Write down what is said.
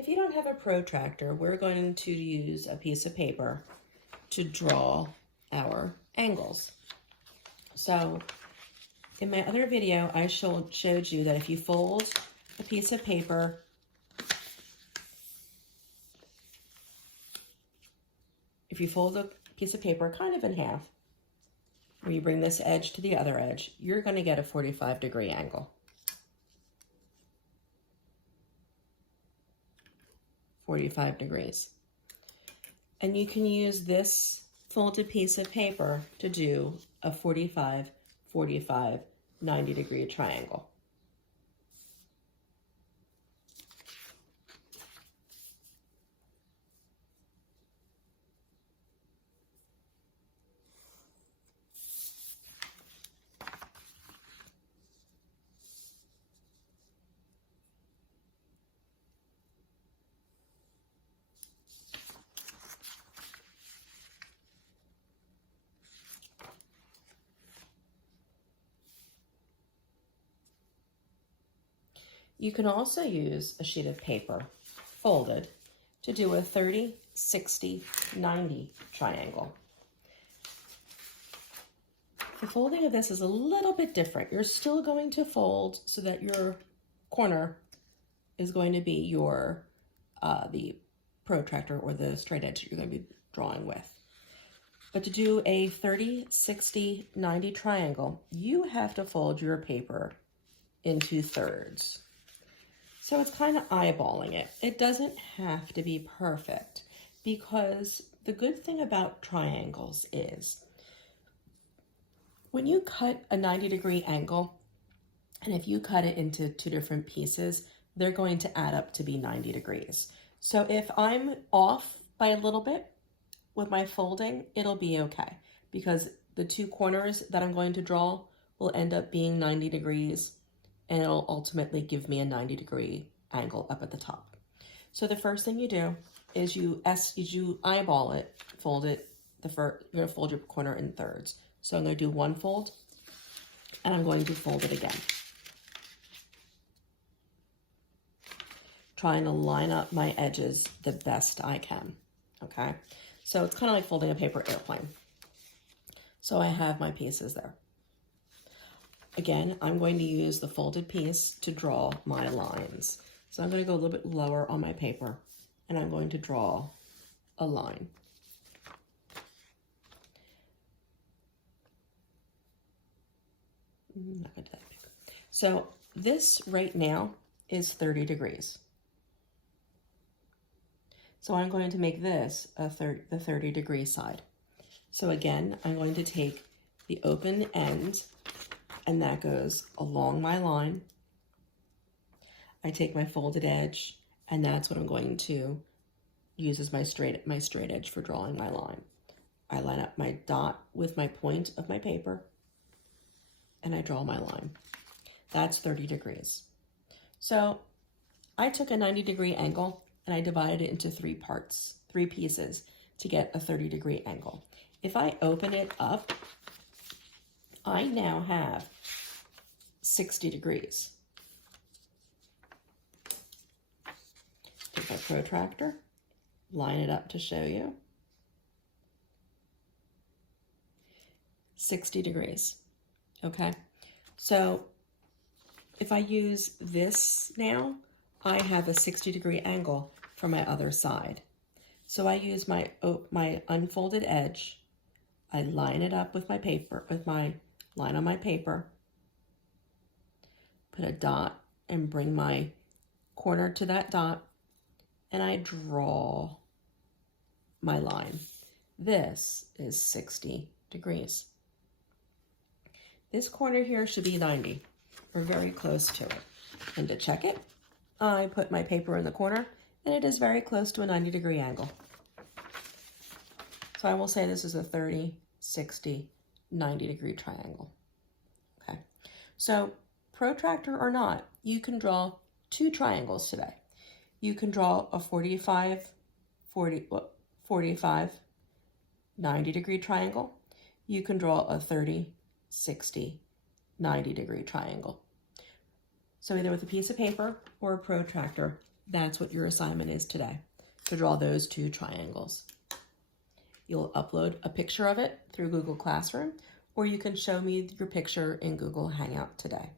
If you don't have a protractor, we're going to use a piece of paper to draw our angles. So in my other video, I showed you that if you fold a piece of paper kind of in half, where you bring this edge to the other edge, you're going to get a 45-degree angle. 45 degrees. And you can use this folded piece of paper to do a 45, 45, 90-degree triangle. You can also use a sheet of paper folded to do a 30, 60, 90 triangle. The folding of this is a little bit different. You're still going to fold so that your corner is going to be your the protractor or the straight edge that you're going to be drawing with. But to do a 30, 60, 90 triangle, you have to fold your paper into thirds. So it's kind of eyeballing it. It doesn't have to be perfect, because the good thing about triangles is when you cut a 90-degree angle, and if you cut it into two different pieces, they're going to add up to be 90 degrees. So if I'm off by a little bit with my folding, it'll be okay, because the two corners that I'm going to draw will end up being 90 degrees, and it'll ultimately give me a 90-degree angle up at the top. So the first thing you do is you eyeball it, fold it. You're going to fold your corner in thirds. So I'm going to do one fold, and I'm going to fold it again, trying to line up my edges the best I can. Okay, so it's kind of like folding a paper airplane. So I have my pieces there. Again, I'm going to use the folded piece to draw my lines. So I'm going to go a little bit lower on my paper, and I'm going to draw a line. Not going to do that big. So this right now is 30 degrees. So I'm going to make this the 30-degree side. So again, I'm going to take the open end, and that goes along my line. I take my folded edge, and that's what I'm going to use as my straight edge for drawing my line. I line up my dot with my point of my paper, and I draw my line. That's 30 degrees. So I took a 90-degree angle, and I divided it into three pieces to get a 30-degree angle. If I open it up, I now have 60 degrees. Take my protractor, line it up to show you. 60 degrees, okay? So if I use this now, I have a 60-degree angle for my other side. So I use my unfolded edge, I line it up with my paper, with my line on my paper, put a dot and bring my corner to that dot, and I draw my line. This is 60 degrees. This corner here should be 90. We're very close to it. And to check it, I put my paper in the corner, and it is very close to a 90-degree angle. So I will say this is a 30, 60, 90-degree triangle. Okay, so protractor or not, you can draw two triangles today. You can draw a 45, 90-degree triangle. You can draw a 30, 60, 90-degree triangle. So either with a piece of paper or a protractor, That's what your assignment is today, to draw those two triangles. You'll upload a picture of it through Google Classroom, or you can show me your picture in Google Hangout today.